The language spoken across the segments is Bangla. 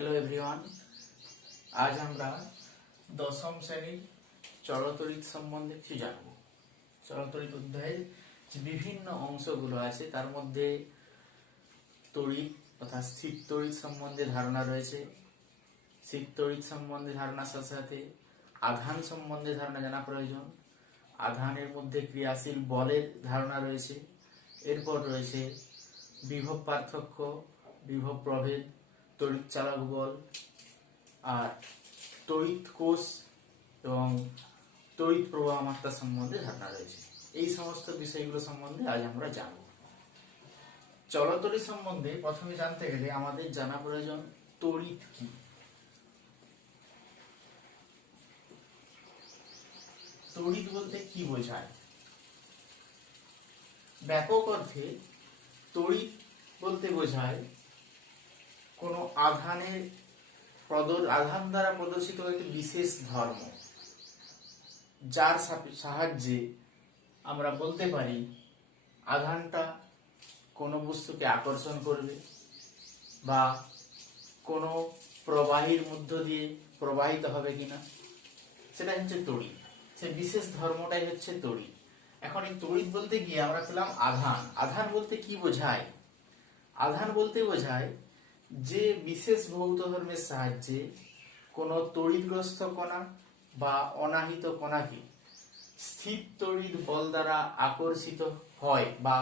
হ্যালো এভরিওয়ান, আজ আমরা দশম শ্রেণীর চলতরিৎ সম্বন্ধে কিছু জানব। চলতরিৎ অধ্যায়ের যে বিভিন্ন অংশগুলো আছে তার মধ্যে তড়িৎ তথা স্থির তড়িৎ সম্বন্ধে ধারণা রয়েছে। স্থির তড়িৎ সম্বন্ধে ধারণার সাথে সাথে আধান সম্বন্ধে ধারণা জানা প্রয়োজন। আধানের মধ্যে ক্রিয়াশীল বলের ধারণা রয়েছে। এরপর রয়েছে বিভব পার্থক্য, বিভব প্রভেদ, তড়িৎ চালক বল, আর তড়িৎ কোষ এবং তড়িৎ প্রবাহ মাত্রা সম্বন্ধে ধারণা রয়েছে। এই সমস্ত বিষয়গুলো সম্বন্ধে আজ আমরা জানব। চলতড়িৎ সম্বন্ধে প্রথমে জানতে গেলে আমাদের জানা প্রয়োজন তড়িৎ কি। তড়িৎ বলতে কি বোঝায়? ব্যাপক অর্থে তড়িৎ বলতে বোঝায় কোনো আধান দ্বারা প্রদর্শিত একটি বিশেষ ধর্ম, যার সাহায্যে আমরা বলতে পারি আধানটা কোনো বস্তুকে আকর্ষণ করবে বা কোনো প্রবাহীর মধ্য দিয়ে প্রবাহিত হবে কিনা, সেটা হচ্ছে তড়িৎ। সেই বিশেষ ধর্মটাই হচ্ছে তড়িৎ। এখন এই তড়িৎ বলতে গিয়ে আমরা পেলাম আধান। আধান বলতে কি বোঝায়? আধান বলতে বোঝায় যে বিশেষ ভৌত ধর্মের সাহায্যে কোনো তড়িৎগ্রস্ত কণা বা অনাহিত কণাকে স্থির তড়িৎ বল দ্বারা আকর্ষিত হয় বা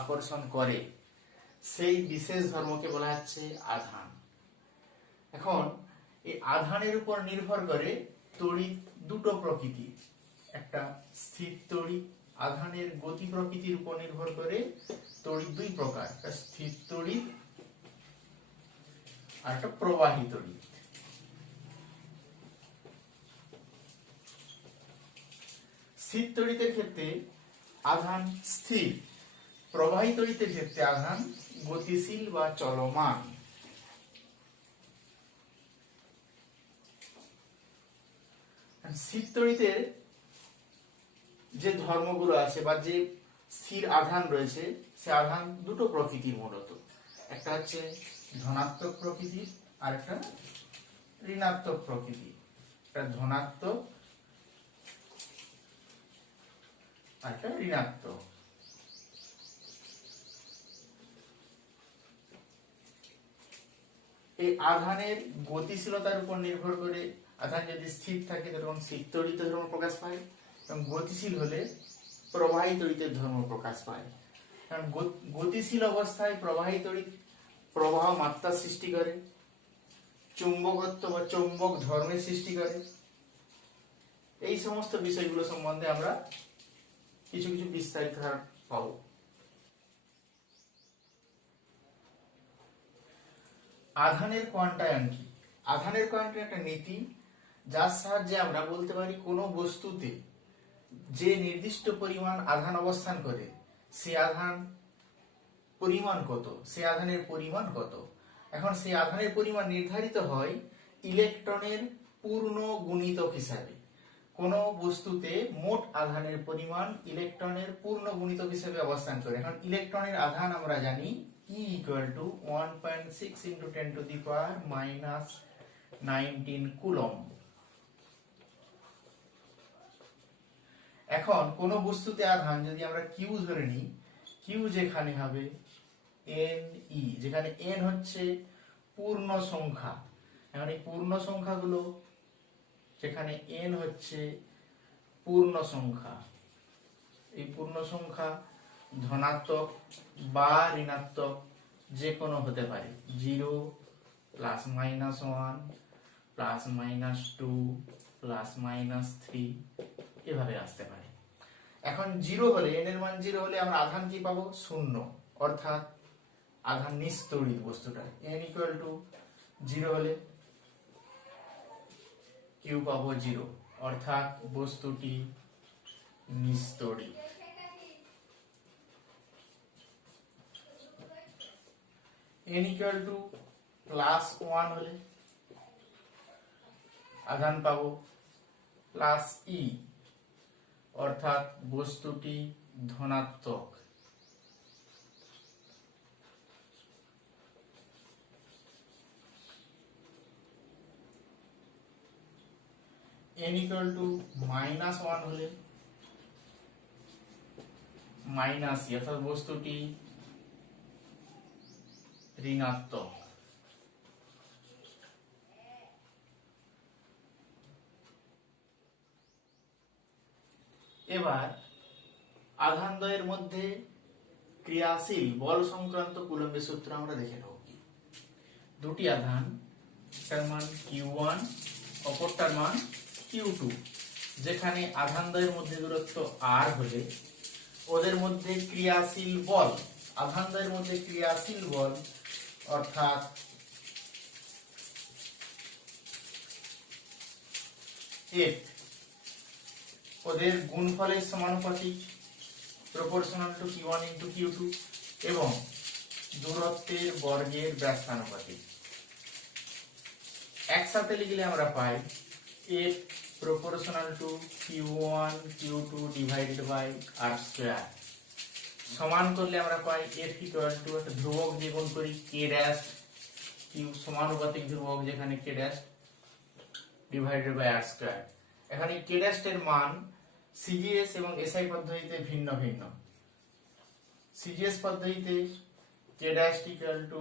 আকর্ষণ করে, সেই বিশেষ ধর্মকে বলা হচ্ছে আধান। এখন এই আধানের উপর নির্ভর করে তড়িৎ দুটো প্রকৃতি, একটা স্থির তড়িৎ, আধানের গতি প্রকৃতির উপর নির্ভর করে তড়িৎ দুই প্রকার, একটা স্থির তড়িৎ আর একটা প্রবাহী তড়িৎ। স্থির তড়িতের ক্ষেত্রে আধান স্থির, প্রবাহী তড়িতের ক্ষেত্রে আধান গতিশীল বা চলমান। স্থির তড়িতের যে ধর্মগুলো আছে বা যে স্থির আধান রয়েছে, সে আধান দুটো প্রকৃতির মূলত, একটা হচ্ছে ধনাত্মক প্রকৃতির আর একটা ঋণাত্মক প্রকৃতির। একটা ধনাত্মক আর একটা ঋণাত্মক। এই আধানের গতিশীলতার উপর নির্ভর করে আধান যদি স্থির থাকে তখন স্থির তড়িতের ধর্ম প্রকাশ পায়, এবং গতিশীল হলে প্রবাহী তড়িতের ধর্ম প্রকাশ পায়। কারণ গতিশীল অবস্থায় প্রবাহী তড়িৎ প্রবাহ মাত্রা সৃষ্টি করে, চুম্বকত্ব বা চৌম্বক ধর্মের সৃষ্টি করে। এই সমস্ত বিষয়গুলো সম্বন্ধে আমরা কিছু কিছু বিস্তারিত পাব। আধানের কোয়ান্টায়ন কি? আধানের কোয়ান্টায়ন একটা নীতি, যার সাহায্যে আমরা বলতে পারি কোনো বস্তুতে যে নির্দিষ্ট পরিমাণ আধান অবস্থান করে সে আধান পরিমাণ কত, সে আধানের পরিমাণ কত। এখন সেই আধানের পরিমাণ নির্ধারিত হয় ইলেকট্রনের পূর্ণ গুণিতক হিসাবে। কোন বস্তুতে মোট আধানের পরিমাণ ইলেকট্রনের পূর্ণ গুণিতক হিসেবে অবস্থান করে। এখন ইলেকট্রনের আধান আমরা জানি E = 1.6 × 10⁻⁻19 কুলম্ব। এখন কোন বস্তুতে আধান যদি আমরা Q ধরে নিই, Q যেখানে হবে Ne, যেখানে n হচ্ছে পূর্ণ সংখ্যা। এখন এই পূর্ণ সংখ্যাগুলো, যেখানে n হচ্ছে পূর্ণ সংখ্যা, এই পূর্ণ সংখ্যা ধনাত্মক বা ঋণাত্মক যে কোনো হতে পারে, 0 +-1 +-2 +-3 এভাবে আসতে পারে। এখন 0 হলে, n এর মান 0 হলে আমরা আধান কি পাবো? শূন্য, অর্থাৎ আধান নিস্তড়িত বস্তুটা। n = 0 হলে Q পাবো 0, অর্থাৎ বস্তুটি নিস্তড়িত। n = +1 হলে আধান পাবো +E, অর্থাৎ বস্তুটি ধনাত্মক। n ইকুয়াল টু -1 হলে মাইনাস ই, অর্থাৎ বস্তুটি ঋণাত্মক। এবার আধানদ্বয়ের মধ্যে ক্রিয়াশীল বল সংক্রান্ত কুলম্বের সূত্র আমরা দেখে নেব। দুটি আধান, একটার মান Q1 অপরটার মান Q2, যেখানে আধানদ্বয়ের মধ্যে দূরত্ব r হলে ওদের মধ্যে ক্রিয়াশীল বল, আধানদ্বয়ের মধ্যে ক্রিয়াশীল বল অর্থাৎ F ওদের গুণফলের সমানুপাতিক, proportional to Q1 into Q2, এবং দূরত্বের বর্গের ব্যস্তানুপাতিক। একসাথে লিখলে আমরা পাই F proportional to Q1 Q2 divided by r square. সমান করলে আমরা পাই F ইকুয়াল টু একটা ধ্রুবক দিয়ে গুণ করি k ড্যাশ, Q সমানুপাতিক ধ্রুবক যেখানে k dash divided by r square. এখানে k ড্যাশ এর মান সিজিএস এবং এসআই পদ্ধতিতে ভিন্ন ভিন্ন। সিজিএস পদ্ধতিতে k dash equal to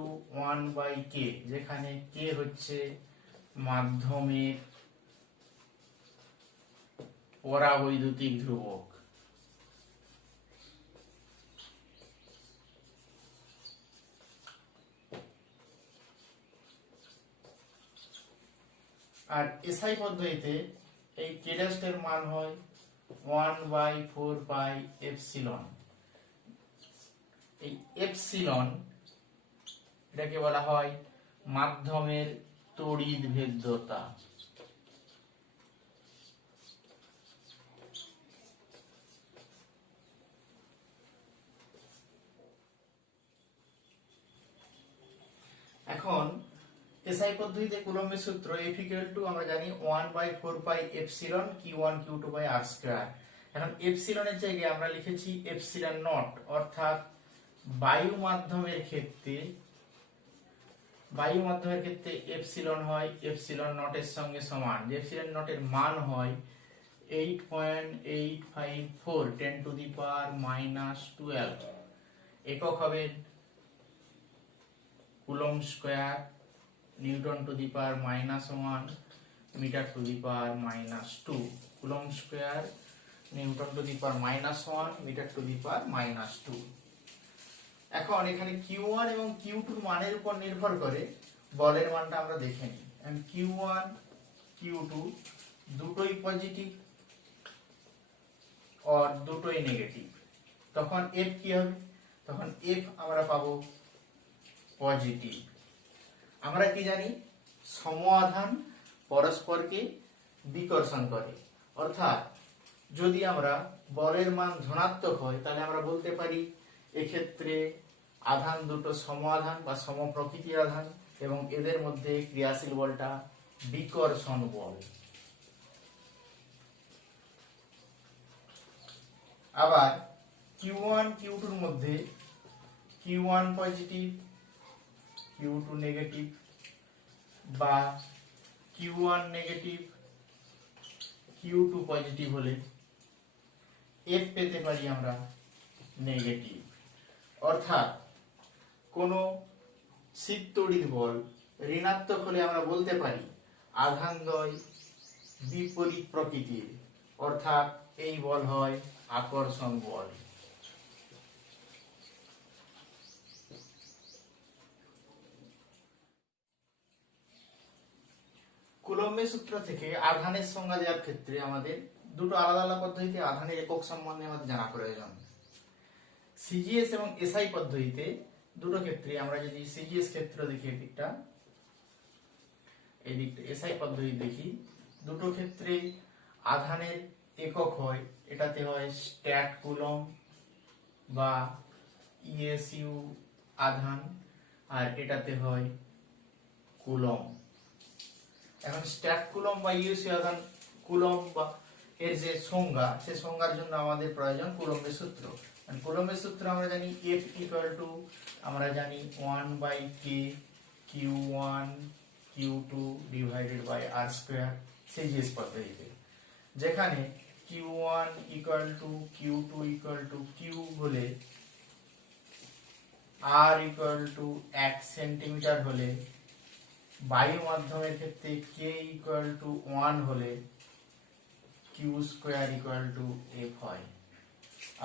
1 by k, যেখানে k হচ্ছে মাধ্যমের পরাবৈদ্যুতিক ধ্রুবক, আর এসআই পদ্ধতিতে এই k ড্যাশ এর মান হয় 1/4 পাই এপসিলন। এই এপসিলন এটাকে বলা হয় মাধ্যমের তড়িৎ ভেদ্যতা। এখন এসআই পদ্ধতিতে কুলম্বের সূত্র F ইকুয়াল টু আমরা জানি 1/4 pi epsilon Q1 Q2 by r square. এখন এপসিলনের জায়গায় আমরা লিখেছি এপসিলন নট, অর্থাৎ বায়ু মাধ্যমের ক্ষেত্রে এপসিলন হয় এপসিলন নট এর সঙ্গে সমান, যে এপসিলন নট এর মান হয় 8.854 10 টু দি পাওয়ার -12। একক হবে coulomb square, newton to the power -1, metre to the power -2। Coulomb square, newton to the power -1, metre to the power -2। এখন এখানে Q1 এবং Q2 মানের উপর নির্ভর করে বলের মানটা আমরা দেখে নিই। Q1 Q2 দুটোই পজিটিভ আর দুটোই নেগেটিভ, তখন F কি হবে? তখন F আমরা পাবো পজিটিভ। আমরা কি জানি? সম আধান পরস্পরকে বিকর্ষণ করে, অর্থাৎ যদি আমরা বলের মান ধনাত্মক হয় তাহলে আমরা বলতে পারি এক্ষেত্রে আধান দুটো সম আধান বা সম প্রকৃতির আধান, এবং এদের মধ্যে ক্রিয়াশীল বলটা বিকর্ষণ বল। আবার Q1 Q2 এর মধ্যে Q1 পজিটিভ Q2 নেগেটিভ, বা Q1 নেগেটিভ Q2 পজিটিভ হলে F পেতে পারি আমরা নেগেটিভ। অর্থাৎ কোন স্থির তড়িৎ বল ঋণাত্মক হলে আমরা বলতে পারি আধানদ্বয় বিপরীত প্রকৃতির, অর্থাৎ এই বল হয় আকর্ষণ বল। কুলম্বের সূত্র থেকে আধানের সংজ্ঞা দেওয়ার ক্ষেত্রে আমাদের দুটো আলাদা আলাদা পদ্ধতিতে আধানের একক সম্বন্ধে আমাদের জানা প্রয়োজন। সিজিএস এবং এসআই পদ্ধতিতে দুটো ক্ষেত্রে আমরা যদি সিজিএস ক্ষেত্র দেখি এদিকটা, এই দিকটা এসআই পদ্ধতি দেখি, দুটো ক্ষেত্রে আধানের একক হয়, এটাতে হয় স্ট্যাট কুলম্ব বা ইএসইউ আধান, আর এটাতে হয় কুলম্ব। এখন স্ট্যাট কুলম্ব বা ইএসইউ আধান কুলম্ব বা এর যে সংজ্ঞা, সে সংজ্ঞার জন্য আমাদের প্রয়োজন কুলম্বের সূত্র। কুলম্বের সূত্র আমরা জানি F ইকুয়াল টু আমরা জানি 1/k Q1 Q2 divided by r square. CGS পদ্ধতিতে, যেখানে Q1 equal to Q2 equal to Q হলে, R ইকুয়াল টু 1 সেন্টিমিটার হলে, বায়ু মাধ্যমের ক্ষেত্রে K ইকুয়াল টু 1 হলে Q square equal to F হয়।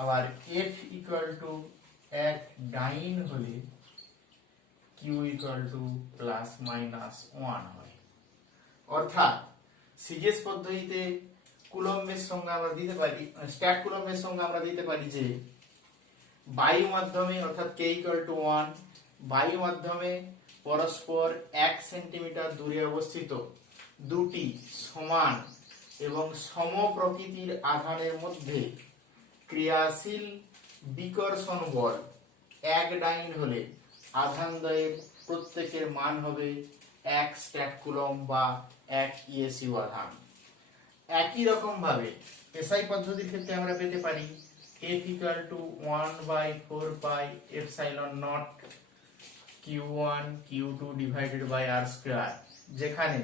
আবার F ইকুয়াল টু 1 ডাইন হলে Q equal to plus minus 1 হয়। অর্থাৎ সিজিএস পদ্ধতিতে কুলম্বের সংজ্ঞা আমরা দিতে পারি, স্ট্যাট কুলম্বের সংজ্ঞা আমরা দিতে পারি যে বায়ু মাধ্যমে অর্থাৎ K ইকুয়াল টু 1, বায়ু মাধ্যমে পরস্পর 1 সেন্টিমিটার দূরে অবস্থিত দুটি সমান এবং সম প্রকৃতির আধানের মধ্যে ক্রিয়াশীল বিকর্ষণ বল 1 ডাইন হলে আধানদ্বয়ের প্রত্যেকের মান হবে 1 স্ট্যাট কুলম্ব বা 1 ইএসইউ আধান। একই রকম ভাবে এসআই পদ্ধতির ক্ষেত্রে আমরা পেতে পারি F equal to 1/4 pi epsilon naught Q1 Q2 divided by R square, যেখানে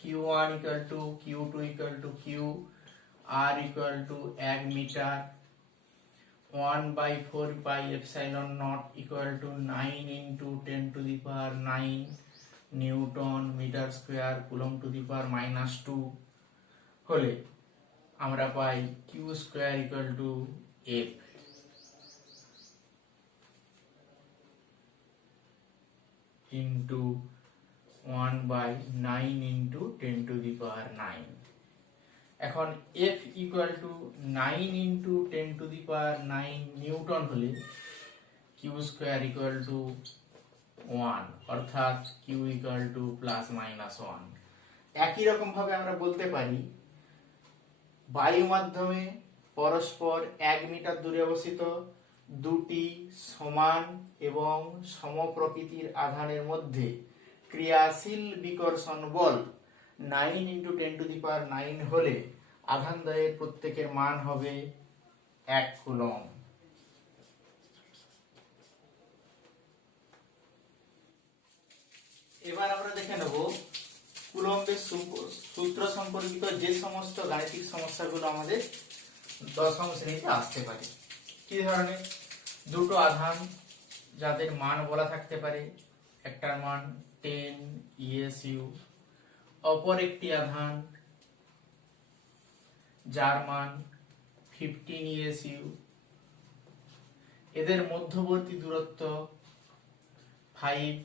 Q1 equal to Q2 equal to Q, R equal to 1 metre, 1/4 pi epsilon naught equal to 9 into 10 to the power 9 newton metre square coulomb to the power -2 হলে আমরা পাই Q square equal to F into 1/9 into 10 to the power 9। এখন F equal to 9 into 10 to the power 9 newton হলে Q স্কয়ার ইকুয়াল টু 1, অর্থাৎ Q equal to plus minus 1। একই রকম ভাবে আমরা বলতে পারি বায়ু মাধ্যমে পরস্পর 1 মিটার দূরে অবস্থিত দুটি সমান এবং সমপ্রকৃতির আধানের মধ্যে ক্রিয়াশীল বিকর্ষণ বল 9 ইন্টু 10 টু দি পাওয়ার 9 হলে আধানদ্বয়ের প্রত্যেকের মান হবে 1 কুলম্ব। এবার আমরা দেখে নেব কুলম্বের সূত্র সম্পর্কিত যে সমস্ত গাণিতিক সমস্যাগুলো আমাদের দশম শ্রেণীতে আসতে পারে। কি ধরনের? দুটো আধান যাদের মান বলা থাকতে পারে, একটার মান 10 ইএসইউ, অপর একটি আধান যার মান 15 ইএসইউ, এদের মধ্যবর্তী দূরত্ব 5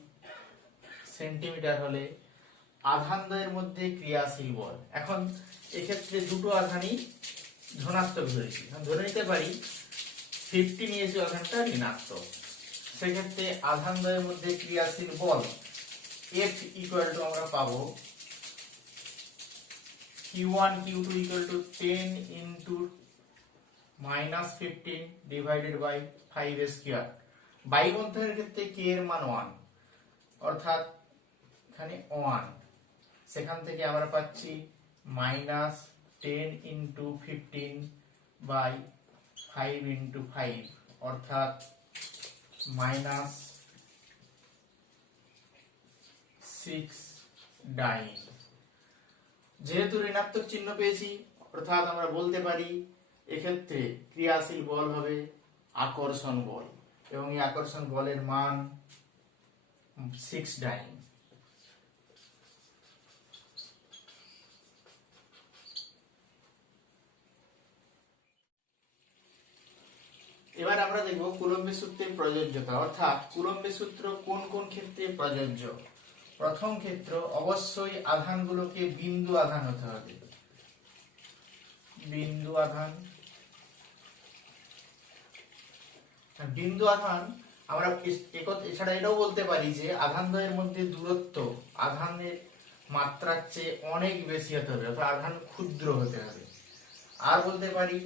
সেন্টিমিটার হলে আধানদ্বয়ের মধ্যে ক্রিয়াশীল বল। এখন এক্ষেত্রে দুটো আধানই ধনাত্মক ধরেছি, ধরে নিতে পারি 15 ইএসইউ আধানটা ঋণাত্মক। সেক্ষেত্রে আধানদ্বয়ের মধ্যে ক্রিয়াশীল বল F ইকুয়াল টু আমরা পাবো Q1 Q2 equal to 10 into -15 divided by 5 square. বায়ু মাধ্যমের ক্ষেত্রে K এর মান 1, অর্থাৎ এখানে 1, সেখান থেকে আমরা পাচ্ছি -10 ইন্টু 15 বাই 5 ইন্টু 5, অর্থাৎ -6 ডাইন। যেহেতু ঋণাত্মক চিহ্ন পেয়েছি, অর্থাৎ আমরা বলতে পারি এক্ষেত্রে ক্রিয়াশীল বল হবে আকর্ষণ বল, এবং এই আকর্ষণ বলের মান 6 ডাইন। এবার আমরা দেখব কুলম্বের সূত্রের প্রযোজ্যতা, অর্থাৎ কুলম্বের সূত্র কোন কোন ক্ষেত্রে প্রযোজ্য। প্রথম ক্ষেত্র, অবশ্যই আধানগুলোকে বিন্দু আধান হতে হবে। বিন্দু আধান, বিন্দু আধান আমরা এছাড়া এটাও বলতে পারি যে আধানদ্বয়ের মধ্যে দূরত্ব আধানের মাত্রার চেয়ে অনেক বেশি হতে হবে, অর্থাৎ আধান ক্ষুদ্র হতে হবে। আর বলতে পারি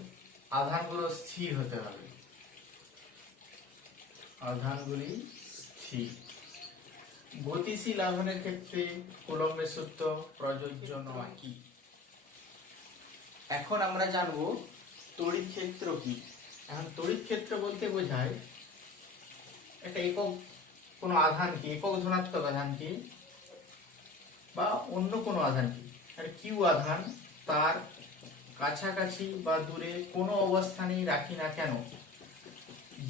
আধানগুলো স্থির হতে হবে, আধানগুলি স্থির। গতিশীল আধানের ক্ষেত্রে কুলম্বের সূত্র প্রযোজ্য নয়। কি এখন আমরা জানবো তড়িৎ ক্ষেত্র কি। এখন তড়িৎ ক্ষেত্র বলতে বোঝায় একটা একক কোনো আধানকে, একক ধনাত্মক আধানকে বা অন্য কোনো আধানকে আর কিউ আধান তার কাছাকাছি বা দূরে কোনো অবস্থানেই রাখি না কেন,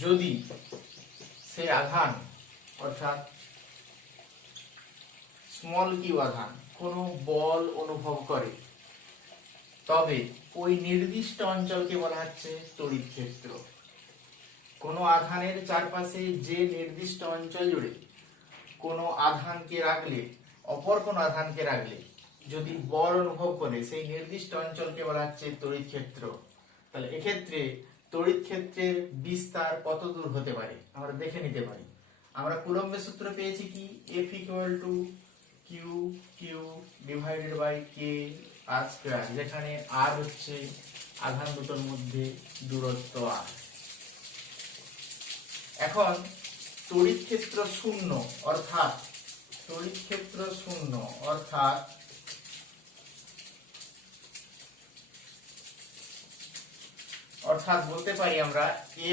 যদি সে আধান অর্থাৎ স্মল কিউ আধান কোনো বল অনুভব করে, তবে ওই নির্দিষ্ট অঞ্চলকে বলা হচ্ছে তড়িৎ ক্ষেত্র। কোনো আধানের চারপাশে যে নির্দিষ্ট অঞ্চল জুড়ে কোনো আধানকে রাখলে, অপর কোনো আধানকে রাখলে যদি বল অনুভব করে, সেই নির্দিষ্ট অঞ্চলকে বলা হচ্ছে তড়িৎ ক্ষেত্র। তাহলে এক্ষেত্রে তড়িৎ ক্ষেত্রের বিস্তার কত দূর হতে পারে আমরা দেখে নিতে পারি। আমরা কুলম্বের সূত্র পেয়েছি কি, F equal to Q Q divided by K R square, যেখানে আর হচ্ছে আধান দুটোর মধ্যে দূরত্ব আর। এখন তড়িৎ ক্ষেত্র শূন্য অর্থাৎ তড়িৎ ক্ষেত্র শূন্য অর্থাৎ বলতে পারি আমরা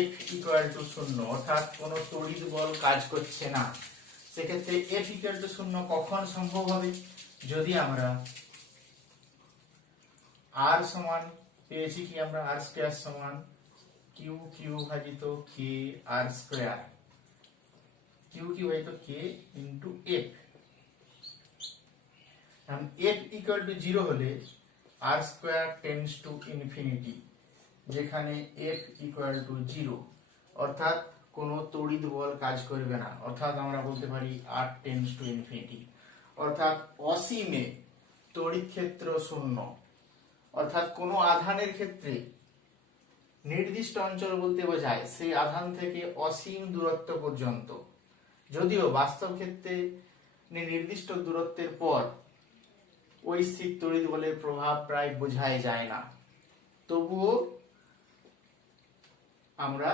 F ইকুয়াল টু শূন্য, অর্থাৎ কোনো তড়িৎ বল কাজ করছে না। সেক্ষেত্রে F ইকুয়াল টু শূন্য কখন সম্ভব হবে, যদি আমরা আর সমান পেয়েছি কি, আমরা আর স্কয়ার সমান কিউ কিউ ভাজিত কে আর স্কয়ার, কিউ কিউ ভাজিত k into F. F equal to 0 হলে r square tends to infinity, যেখানে এফ ইকুয়াল টু 0 অর্থাৎ কোনো তড়িৎ বল কাজ করবে না, অর্থাৎ আমরা বলতে পারি আর টেন্ডস টু ইনফিনিটি, অর্থাৎ অসীমে তড়িৎ ক্ষেত্র শূন্য। অর্থাৎ কোনো আধানের ক্ষেত্রে নির্দিষ্ট অঞ্চল বলতে বোঝায় সেই আধান থেকে অসীম দূরত্ব পর্যন্ত, যদিও বাস্তব ক্ষেত্রে নির্দিষ্ট দূরত্বের পর ওই স্থির তড়িৎ বলের প্রভাব প্রায় বোঝাই যায় না, তবুও আমরা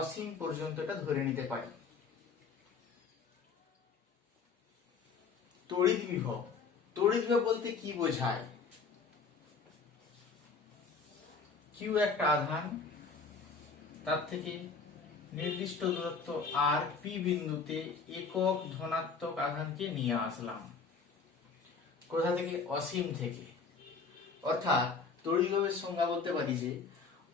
অসীম পর্যন্ত এটা ধরে নিতে পারি। তড়িৎ বিভব, তড়িৎ বিভব বলতে কি বোঝায়, কিউ একটা আধান, তার থেকে নির্দিষ্ট দূরত্ব আর পি বিন্দুতে একক ধনাত্মক আধানকে নিয়ে আসলাম, কোথা থেকে, অসীম থেকে। অর্থাৎ তড়িৎ বিভবের সংজ্ঞা বলতে পারি যে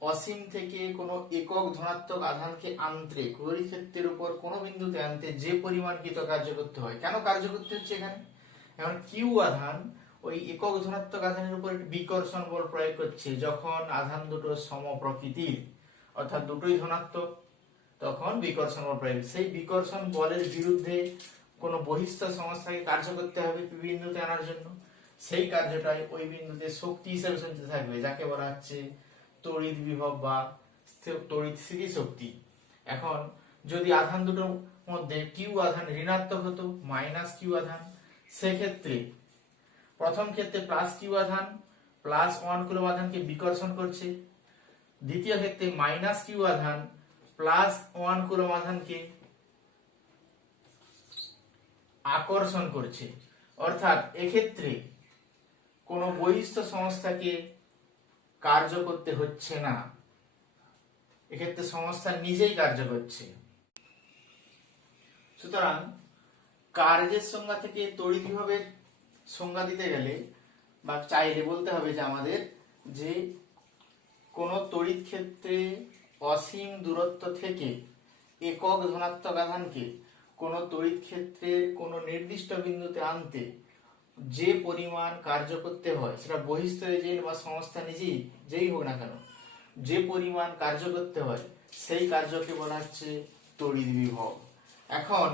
অসীম থেকে কোনো একক ধনাত্মক আধানকে আনতে, তড়িৎ ক্ষেত্রের উপর কোনো বিন্দুতে আনতে যে পরিমাণ কার্য করতে হয়। কেন কার্য করতে হচ্ছে এখানে, এখন কিউ আধান ওই একক ধনাত্মক আধানের উপর বিকর্ষণ বল প্রয়োগ করছে, যখন আধান দুটো সম প্রকৃতির অর্থাৎ দুটোই ধনাত্মক, তখন বিকর্ষণ বল প্রয়োগ। সেই বিকর্ষণ বলের বিরুদ্ধে কোনো বহিঃস্থ সংস্থাকে কার্য করতে হবে বিন্দুতে আনার জন্য, সেই কার্যটাই ওই বিন্দুতে শক্তি হিসেবে চলতে থাকবে, যাকে বলা হচ্ছে তড়িৎ বিভব বা তড়িৎ স্থিতিশক্তি। এখন যদি আধান দুটোর মধ্যে কিউ আধান ঋণাত্মক হতো, মাইনাস কিউ আধান, সেক্ষেত্রে প্রথম ক্ষেত্রে প্লাস কিউ আধান প্লাস 1 কুলম আধানকে বিকর্ষণ করছে, দ্বিতীয় ক্ষেত্রে মাইনাস কিউ আধান প্লাস 1 কুলম আধানকে আকর্ষণ করছে। অর্থাৎ এক্ষেত্রে কোনো বহিঃস্থ সংস্থাকে কার্য করতে হচ্ছে না, এক্ষেত্রে সংস্থা নিজেই কার্য করছে। সুতরাং কার্যের সংজ্ঞা থেকে তড়িৎ বিভবের সংজ্ঞা দিতে গেলে বা চাইলে বলতে হবে যে আমাদের যে কোনো তড়িৎ ক্ষেত্রে অসীম দূরত্ব থেকে একক ধনাত্মক আধানকে কোনো তড়িৎ ক্ষেত্রের কোনো নির্দিষ্ট বিন্দুতে আনতে যে পরিমাণ কার্য করতে হয়, সেটা বহিঃস্থ এজেন্ট বা সংস্থা নিজেই যেই হোক না কেন, যে পরিমাণ কার্য করতে হয় সেই কার্যকে বলা হচ্ছে তড়িৎ বিভব। এখন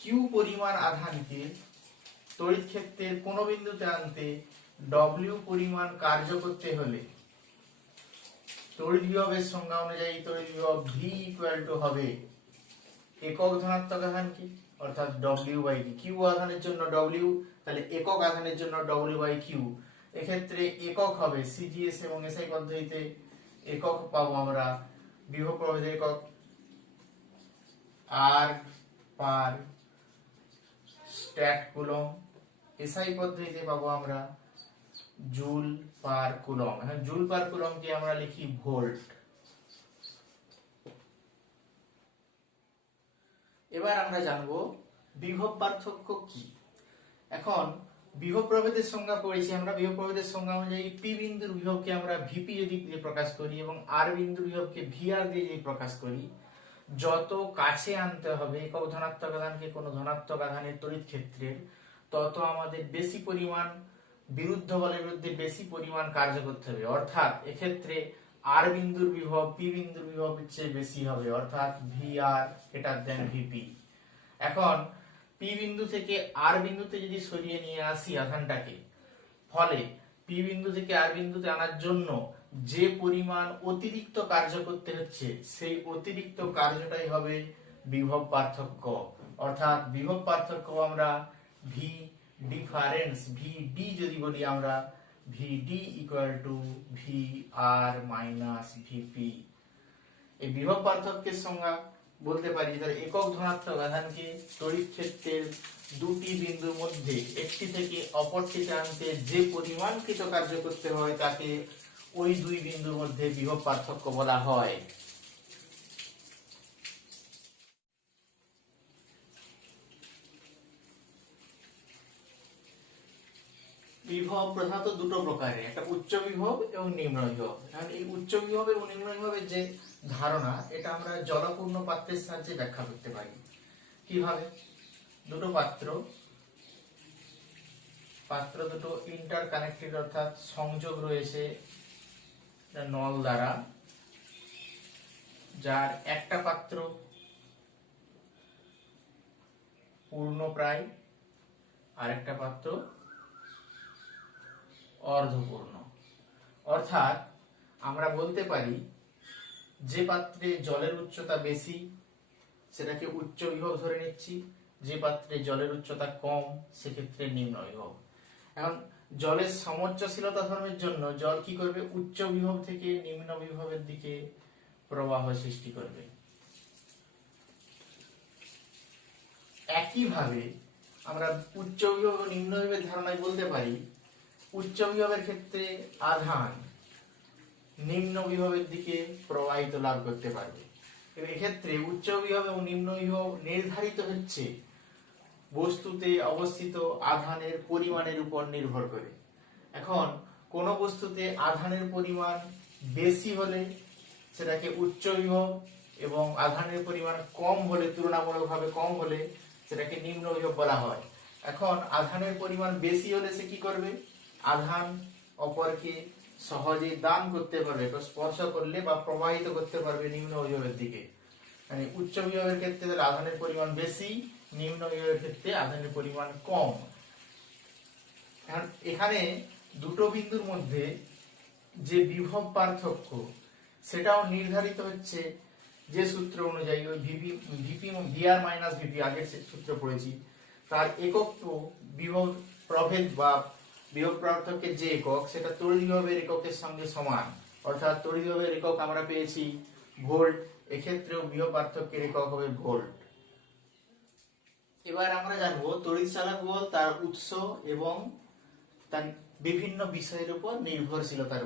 কিউ পরিমাণ আধানকে তড়িৎ ক্ষেত্রের কোনো বিন্দুতে আনতে ডব্লিউ পরিমাণ কার্য করতে হলে তড়িৎ বিভবের সংজ্ঞা অনুযায়ী তড়িৎ বিভব ভি ইকুয়াল টু হবে একক ধনাত্মক আধান কি, অর্থাৎ ডব্লিউ বাই কি। কিউ আধানের জন্য ডব্লিউ, তাহলে একক আধানের জন্য ডব্লিউ বাই কিউ। এক্ষেত্রে একক হবে সিজিএস এবং এসআই পদ্ধতিতে একক পাবো আমরা, বিভব প্রভেদের একক আর পার স্ট্যাট কুলম, এসআই পদ্ধতিতে পাবো আমরা জুল পার কুলম। এখন জুল পার কুলমকে আমরা লিখি ভোল্ট। এবার আমরা জানবো বিভব পার্থক্য কি। এখন বিভব প্রভেদের সংজ্ঞা পড়েছি আমরা। বিভব প্রভেদের সংজ্ঞা অনুযায়ী পি বিন্দুর বিভবকে আমরা ভিপি যদি দিয়ে প্রকাশ করি এবং আর বিন্দুর বিভবকে ভিআর দিয়ে যদি প্রকাশ করি, যত কাছে আনতে হবে একক ধনাত্মক আধানকে কোনো ধনাত্মক আধানের তড়িৎ ক্ষেত্রের, তত আমাদের বেশি পরিমাণ বিরুদ্ধ বলের বিরুদ্ধে বেশি পরিমাণ কার্য করতে হবে। অর্থাৎ এক্ষেত্রে আর বিন্দুর বিভব পি বিন্দুর বিভবের চেয়ে বেশি হবে, অর্থাৎ ভিআর গ্রেটার দেন ভিপি। এখন পি বিন্দু থেকে আর বিন্দুতে যদি সরিয়ে নিয়ে আসি আধানটাকে, ফলে পি বিন্দু থেকে আর বিন্দুতে আনার জন্য যে পরিমাণ অতিরিক্ত কার্য করতে হচ্ছে, সেই অতিরিক্ত কার্যটাই হবে বিভব পার্থক্য। অর্থাৎ বিভব পার্থক্য আমরা ভি ডিফারেন্স ভিডি যদি বলি, আমরা VD equal to V R minus VP. এই বিভব পার্থক্যের সংজ্ঞা বলতে পারি তার একক ধনাত্মক আধানকে তড়িৎ ক্ষেত্রের দুটি বিন্দুর মধ্যে একটি থেকে অপরটিতে আনতে যে পরিমাণ কৃতকার্য করতে হয় তাকে ওই দুই বিন্দুর মধ্যে বিভব পার্থক্য বলা হয়। বিভব প্রধানত দুটো প্রকারের, একটা উচ্চ বিভব এবং নিম্ন বিভব। এখন এই উচ্চ বিভব এবং নিম্ন বিভবের যে ধারণা, এটা আমরা জলপূর্ণ পাত্রের সাহায্যে ব্যাখ্যা করতে পারি। কিভাবে? দুটো পাত্র দুটো ইন্টার কানেক্টেড, অর্থাৎ সংযোগ রয়েছে নল দ্বারা, যার একটা পাত্র পূর্ণপ্রায় আর একটা পাত্র অর্ধপূর্ণ। অর্থাৎ আমরা বলতে পারি যে পাত্রে জলের উচ্চতা বেশি সেটাকে উচ্চ বিভব ধরে নিচ্ছি, যে পাত্রে জলের উচ্চতা কম সেক্ষেত্রে নিম্ন বিভব। এখন জলের সমোচ্চশীলতা ধর্মের জন্য জল কি করবে? উচ্চ বিভব থেকে নিম্ন বিভবের দিকে প্রবাহ সৃষ্টি করবে। একইভাবে আমরা উচ্চ বিভব ও নিম্ন বিভবের ধারণায় বলতে পারি উচ্চ বিভবের ক্ষেত্রে আধান নিম্ন বিভবের দিকে প্রবাহিত লাভ করতে পারবে। এক্ষেত্রে উচ্চ বিভব এবং নিম্ন বিভব নির্ধারিত হচ্ছে বস্তুতে অবস্থিত আধানের পরিমাণের উপর নির্ভর করে। এখন কোন বস্তুতে আধানের পরিমাণ বেশি হলে সেটাকে উচ্চ বিভব, এবং আধানের পরিমাণ কম হলে, তুলনামূলকভাবে কম হলে সেটাকে নিম্ন বিভব বলা হয়। এখন আধানের পরিমাণ বেশি হলে সে কি করবে? আধান অপরকে সহজে দান করতে পারবে, স্পর্শ করলে বা প্রবাহিত করতে পারবে নিম্ন বিভবের দিকে। মানে উচ্চ বিভবের ক্ষেত্রে তাহলে আধানের পরিমাণ বেশি, নিম্ন বিভবের ক্ষেত্রে আধানের পরিমাণ কম। এখানে দুটো বিন্দুর মধ্যে যে বিভব পার্থক্য সেটাও নির্ধারিত হচ্ছে যে সূত্র অনুযায়ী, ওই ভিপি ভিআর মাইনাস ভিপি, আগের সূত্র পড়েছি, তার একক বিভব প্রভেদ বা বিভব পার্থক্যের যে একক সেটা তড়িৎ বিভবের এককের সঙ্গে সমান। অর্থাৎ তড়িৎ বিভবের একক আমরা পেয়েছি ভোল্ট, এক্ষেত্রেও বিভব পার্থক্যের একক হবে ভোল্ট। এবার আমরা জানবো তড়িৎ চালক বল, তার উৎস এবং তার বিভিন্ন বিষয়ের উপর নির্ভরশীলতা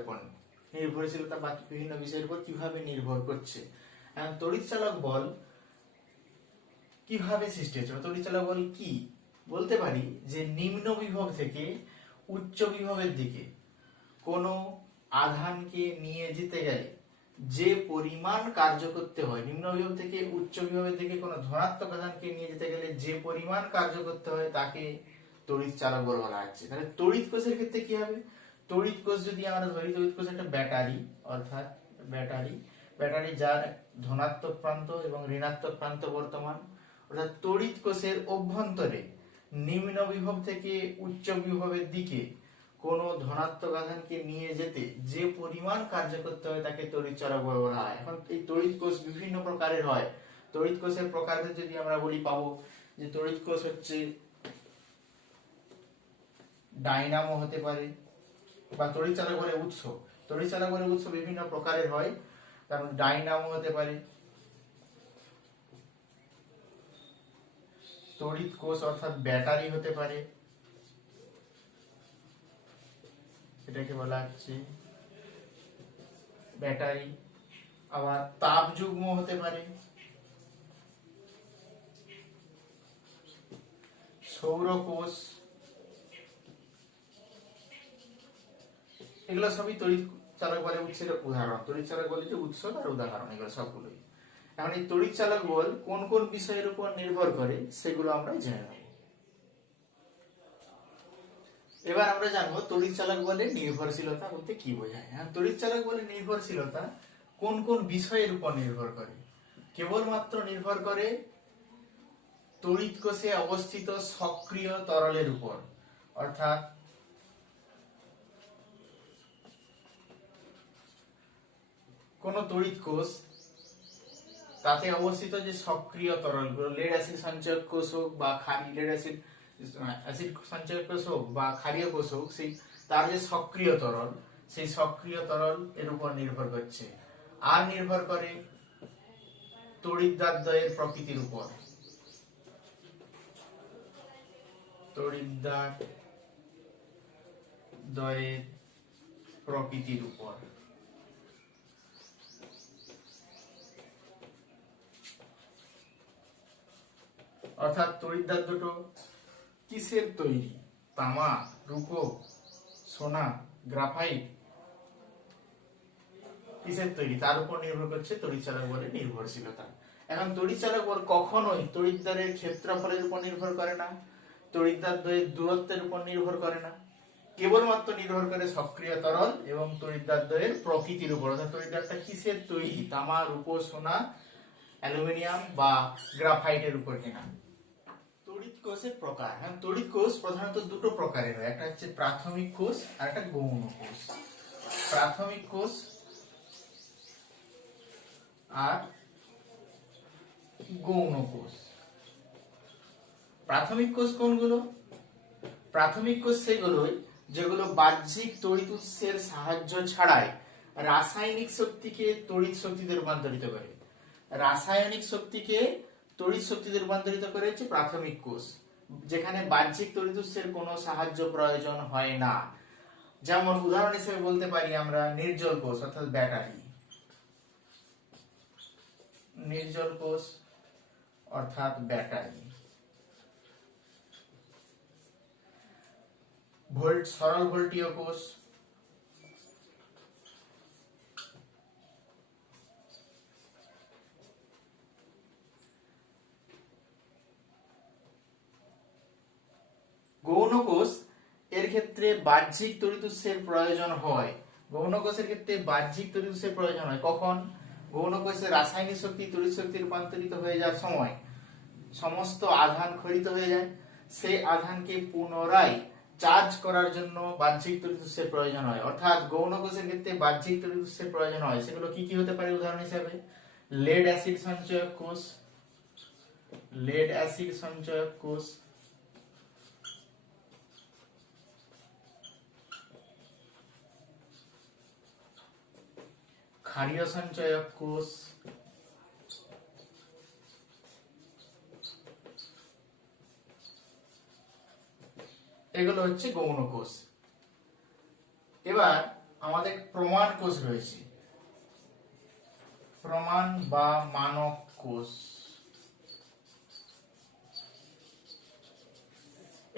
বা বিভিন্ন বিষয়ের উপর কিভাবে নির্ভর করছে। তড়িৎ চালক বল কিভাবে সৃষ্টি হচ্ছে, তড়িৎ চালক বল কি? বলতে পারি যে নিম্ন বিভব থেকে উচ্চ বিভবের দিকে কোনো আধানকে নিয়ে যেতে গেলে যে পরিমাণ কার্য করতে হয়, নিম্ন বিভব থেকে উচ্চ বিভবের দিকে কোনো ধনাত্মক আধানকে নিয়ে যেতে গেলে যে পরিমাণ কার্য করতে হয় তাকে তড়িৎ চালক বল বলা হচ্ছে। তাহলে তড়িৎ কোষের ক্ষেত্রে কি হবে? তড়িৎ কোষ যদি আমরা ধরি, তড়িৎ কোষ একটা ব্যাটারি, অর্থাৎ ব্যাটারি যার ধনাত্মক প্রান্ত এবং ঋণাত্মক প্রান্ত বর্তমান। অর্থাৎ তড়িৎ কোষের অভ্যন্তরে নিম্ন বিভব থেকে উচ্চ বিভবের দিকে কোনো ধনাত্মক আধানকে নিয়ে যেতে যে পরিমাণ কার্য করতে হয় তাকে তড়িৎ চালক বল বলা হয়। এখন এই তড়িৎ কোষ বিভিন্ন প্রকারের হয়। তড়িৎ কোষের প্রকারভেদ যদি আমরা বলি, পাবো যে তড়িৎ কোষ হচ্ছে ডাইনামো হতে পারে, বা তড়িৎ চালক বলের উৎস বিভিন্ন প্রকারের হয়। কারণ ডাইনামো হতে পারে, তড়িৎ কোষ অর্থাৎ ব্যাটারি হতে পারে, এটাকে বলা হচ্ছে ব্যাটারি। আবার তাপ যুগ্ম হতে পারে, সৌর কোষ, এগুলো সবই তড়িৎ চালক বলে উৎসের উদাহরণ। তড়িৎ চালক বলে যে উৎস আর উদাহরণ, এগুলো সবগুলোই। এখন এই তড়িৎ চালক বল কোন কোন বিষয়ের উপর নির্ভর করে সেগুলো আমরা জেনে নেব। এবার আমরা জানবো তড়িৎ চালক বলে নির্ভরশীলতা বলতে কি বোঝায়। হ্যাঁ, তড়িৎ চালক বলে নির্ভরশীলতা কোন কোন বিষয়ের উপর নির্ভর করে? কেবলমাত্র নির্ভর করে তড়িৎ কোষে অবস্থিত সক্রিয় তরলের উপর। অর্থাৎ কোন তড়িৎ কোষ তাতে অবস্থিত যে সক্রিয় তরলগুলো, লেড অ্যাসিড সঞ্চয়ক কোষ হোক বা লেড অ্যাসিড সঞ্চয়ক কোষ হোক বা ক্ষারীয় কোষ হোক, সেই তার যে সক্রিয় তরল, সেই সক্রিয় তরল এর উপর নির্ভর করছে। আর নির্ভর করে তড়িৎদ্বারদ্বয়ের প্রকৃতির উপর। তড়িৎদ্বারদ্বয়ের প্রকৃতির উপর। অর্থাৎ তড়িৎদ্বার দুটো কিসের তৈরি? তামা, রূপো, সোনা, গ্রাফাইট, কিসের তৈরি তার উপর নির্ভর করছে তড়িৎ চালক বলের নির্ভরশীলতা। এখন তড়িৎ চালক বল কখনোই তড়িৎদ্বারের ক্ষেত্রফলের উপর নির্ভর করে না, তড়িৎদ্বার দ্বয়ের দূরত্বের উপর নির্ভর করে না, কেবলমাত্র নির্ভর করে সক্রিয় তরল এবং তড়িৎদ্বার দ্বয়ের প্রকৃতির উপর। অর্থাৎ তড়িৎদ্বারটা কিসের তৈরি? তামা, রূপো, সোনা, অ্যালুমিনিয়াম বা গ্রাফাইটের উপর কিনা। তড়িৎ কোষের প্রকার। হ্যাঁ, তড়িৎ কোষ প্রধানত দুটো প্রকারের হয়, একটা হচ্ছে প্রাথমিক কোষ আর একটা গৌণ কোষ। প্রাথমিক কোষ আর গৌণ কোষ। প্রাথমিক কোষ কোনগুলো? প্রাথমিক কোষ সেগুলোই যেগুলো বাহ্যিক তড়িৎ উৎসের সাহায্য ছাড়াই রাসায়নিক শক্তিকে তড়িৎ শক্তিতে রূপান্তরিত করে। রাসায়নিক শক্তিকে তড়িৎ শক্তিতে রূপান্তরিত করে হচ্ছে প্রাথমিক কোষ, যেখানে বাহ্যিক তড়িৎ উৎসের কোনো সাহায্য প্রয়োজন হয় না। যেমন উদাহরণ হিসেবে বলতে পারি আমরা নির্জল কোষ অর্থাৎ ব্যাটারি। নির্জল কোষ অর্থাৎ ব্যাটারি। সরল ভোল্টীয় কোষ, গৌণ কোষ এর ক্ষেত্রে বাহ্যিক তড়িৎ উৎসের প্রয়োজন হয়। গৌণ কোষের ক্ষেত্রে বাহ্যিক তড়িৎ উৎসের প্রয়োজন হয় কখন? গৌণ কোষে রাসায়নিক শক্তি তড়িৎ শক্তি রূপান্তরিত হয়ে যাওয়ার সময় সমস্ত আধান ক্ষরিত হয়ে যায়, সেই আধানকে পুনরায় চার্জ করার জন্য বাহ্যিক তড়িৎ উৎসের প্রয়োজন হয়। অর্থাৎ গৌণ কোষের ক্ষেত্রে বাহ্যিক তড়িৎ উৎসের প্রয়োজন হয়। সেগুলো কি কি হতে পারে? উদাহরণ হিসেবে লেড অ্যাসিড সঞ্চয়ক কোষ, লেড অ্যাসিড সঞ্চয়ক কোষ, ক্ষারীয় সঞ্চয়ক কোষ, এগুলো হচ্ছে গৌণ কোষ। এবার আমাদের প্রমাণ কোষ রয়েছে, প্রমাণ বা মানক কোষ।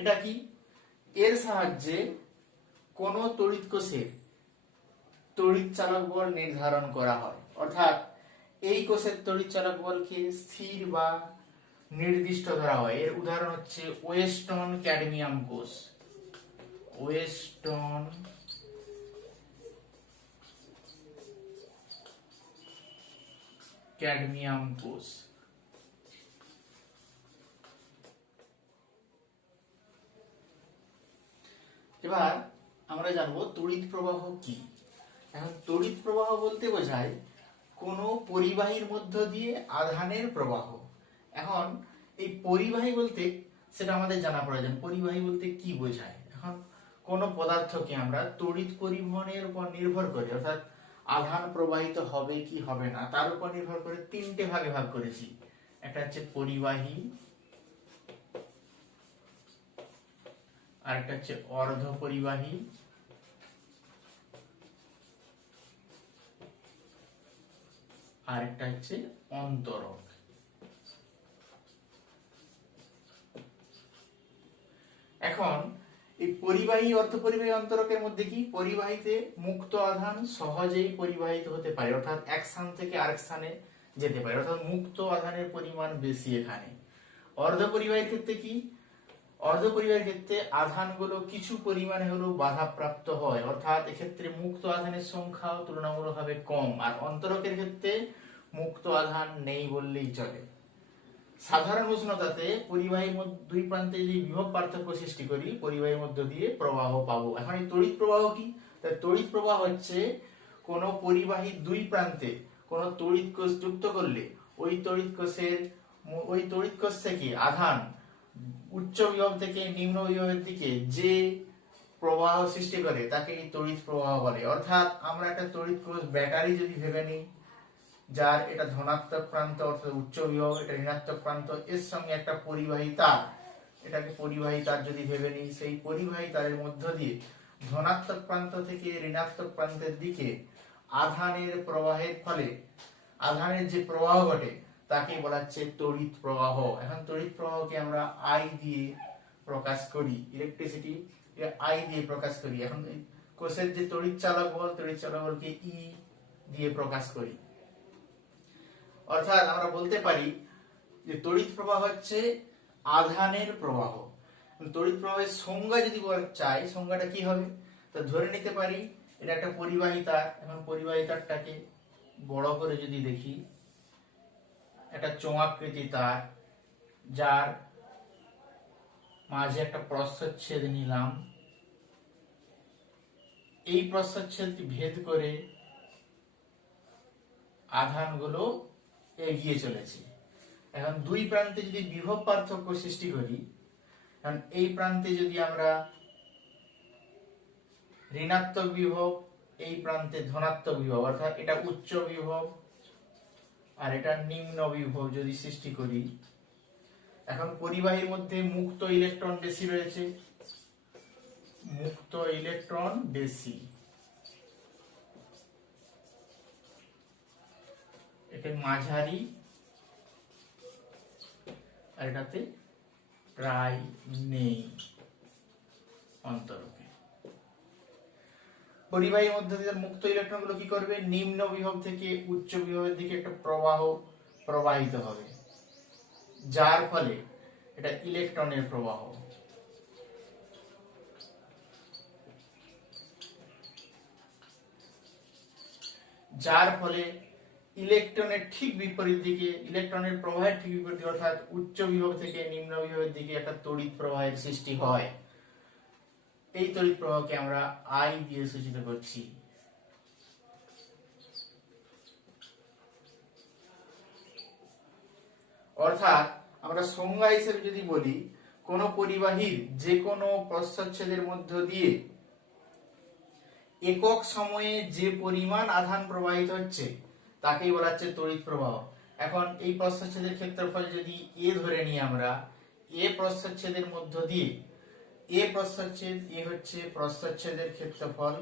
এটা কি? এর সাহায্যে কোন তড়িৎ কোষের তড়িৎ চালক বল নির্ধারণ করা হয়। অর্থাৎ এই কোষের তড়িৎ চালক বলকে স্থির বা নির্দিষ্ট ধরা হয়। এর উদাহরণ হচ্ছে ওয়েস্টন ক্যাডমিয়াম কোষ। ওয়েস্টন ক্যাডমিয়াম কোষ। এবার আমরা জানবো তড়িৎ প্রবাহ কি। এখন তড়িৎ প্রবাহ বলতে বোঝায় কোন পরিবাহীর মধ্য দিয়ে আধানের প্রবাহ। এখন এই পরিবাহী বলতে সেটা আমাদের জানা প্রয়োজন, পরিবাহী বলতে কি বোঝায়। এখন কোন পদার্থকে আমরা তড়িৎ পরিবহনের উপর নির্ভর করে, অর্থাৎ আধান প্রবাহিত হবে কি হবে না তার উপর নির্ভর করে তিনটে ভাগে ভাগ করেছি। একটা হচ্ছে পরিবাহী, আরেকটা হচ্ছে অর্ধ পরিবাহী, আরেকটা হচ্ছে অন্তরক। এখন এই পরিবাহী পরিবাহী অর্ধপরিবাহী অন্তরকের মধ্যে কি পরিবাহীতে মুক্ত আধান সহজেই পরিবাহিত হতে পারে, অর্থাৎ এক স্থান থেকে আরেক স্থানে যেতে পারে, অর্থাৎ মুক্ত আধানের পরিমাণ বেশি এখানে। অর্ধপরিবাহীর ক্ষেত্রে কি, অর্ধপরিবাহীর ক্ষেত্রে আধানগুলো কিছু পরিমাণে হলেও বাধাপ্রাপ্ত হয়, অর্থাৎ এক্ষেত্রে মুক্ত আধানের সংখ্যা তুলনামূলকভাবে কম। আর অন্তরকের ক্ষেত্রে মুক্ত আধান নেই বললেই চলে। সাধারণ উষ্ণতাতে পরিবাহীর মধ্যে দুই প্রান্তে যদি বিভব পার্থক্য সৃষ্টি করি, পরিবাহীর মধ্য দিয়ে প্রবাহ পাবো। এখন এই তড়িৎ প্রবাহ কি? তড়িৎ প্রবাহ হচ্ছে কোন পরিবাহীর দুই প্রান্তে কোন তড়িৎ কোষ যুক্ত করলে ওই তড়িৎ কোষ থেকে আধান উচ্চ বিভব থেকে নিম্ন বিভবের দিকে যে প্রবাহ সৃষ্টি করে তাকে তড়িৎ প্রবাহ বলে। অর্থাৎ আমরা একটা তড়িৎ কোষ ব্যাটারি যদি ভেবে নিই, যার এটা ধনাত্মক প্রান্ত অর্থাৎ উচ্চ বিভব, এটা ঋণাত্মক প্রান্ত, এর সঙ্গে একটা পরিবাহী তার, এটাকে পরিবাহী তার যদি ভেবে নিই, সেই পরিবাহী তারের মধ্য দিয়ে ধনাত্মক প্রান্ত থেকে ঋণাত্মক প্রান্তের দিকে আধানের প্রবাহের ফলে আধানের যে প্রবাহ ঘটে তাকে বলা হচ্ছে তড়িৎ প্রবাহ। এখন তড়িৎ প্রবাহকে আমরা আই দিয়ে প্রকাশ করি, ইলেকট্রিসিটি আই দিয়ে প্রকাশ করি। এখন কোষের যে তড়িৎ চালক বলকে ই দিয়ে প্রকাশ করি। অর্থাৎ আমরা বলতে পারি যে তড়িৎ প্রবাহ হচ্ছে আধানের প্রবাহ। তড়িৎ প্রবাহের সংজ্ঞা যদি বলতে চাই, সংজ্ঞাটা কি হবে? তো ধরে নিতে পারি এটা একটা পরিবাহী তার। এখন পরিবাহী তারটাকে বড় করে যদি দেখি, একটা চোঙাকৃতি তার, যার মাঝে একটা প্রস্থচ্ছেদ নিলাম, এই প্রস্থচ্ছেদটি ভেদ করে আধানগুলো এগিয়ে চলেছে। এখন দুই প্রান্তে যদি বিভব পার্থক্য সৃষ্টি করি, কারণ এই প্রান্তে যদি আমরা ঋণাত্মক বিভব, এই প্রান্তে ধনাত্মক বিভব, অর্থাৎ এটা উচ্চ বিভব আর এটা নিম্ন বিভব যদি সৃষ্টি করি, এখন পরিবাহীর মধ্যে মুক্ত ইলেকট্রন বেশি রয়েছে, মুক্ত ইলেকট্রন বেশি, এটা মাঝারি, আর এটাতে প্রায় নেই অন্তরকে। পরিবাহীর মধ্যে দিয়ে মুক্ত ইলেকট্রন গুলো কি করবে? নিম্ন বিভব থেকে উচ্চ বিভবের দিকে একটা প্রবাহ প্রবাহিত হবে, যার ফলে এটা ইলেকট্রনের প্রবাহ। যার ফলে ইলেকট্রনের ঠিক বিপরীত দিকে, ইলেকট্রনের প্রবাহের ঠিক বিপরীত দিকে, অর্থাৎ উচ্চ বিভব থেকে নিম্ন বিভবের দিকে একটা তড়িৎ প্রবাহের সৃষ্টি হয়। এই তড়িৎ প্রবাহকে আমরা আই দিয়ে সূচিত করছি। অর্থাৎ আমরা সংজ্ঞা হিসেবে যদি বলি, কোন পরিবাহীর যে কোনো প্রস্থচ্ছেদের মধ্য দিয়ে একক সময়ে যে পরিমাণ আধান প্রবাহিত হচ্ছে তাকেই বলা হচ্ছে তড়িৎ প্রবাহ। এখন এই প্রস্থচ্ছেদের ক্ষেত্রফল যদি এ ধরে নিই আমরা, এ প্রস্থচ্ছেদের মধ্য দিয়ে, এ প্রস্থচ্ছেদ, এ হচ্ছে প্রস্থচ্ছেদের ক্ষেত্রফল,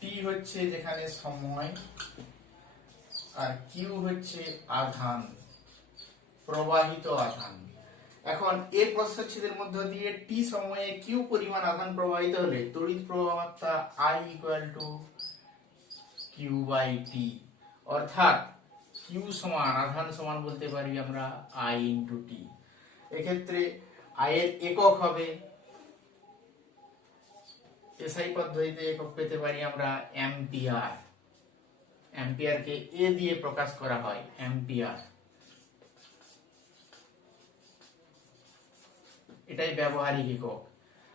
টি হচ্ছে যেখানে সময়, আর কিউ হচ্ছে আধান, প্রবাহিত আধান। এখন এ প্রস্থচ্ছেদের মধ্য দিয়ে টি সময়ে কিউ পরিমাণ আধান প্রবাহিত হলে তড়িৎ প্রবাহ মাত্রা I = Q/T, অর্থাৎ কিউ সমান, আধান সমান বলতে পারি আমরা I × T। এক্ষেত্রে I এর একক হবে, এসআই পদ্ধতিতে একক পেতে পারি আমরা অ্যাম্পিয়ার। অ্যাম্পিয়ারকে এ দিয়ে প্রকাশ করা হয়, অ্যাম্পিয়ার। এটাই ব্যবহারিক একক।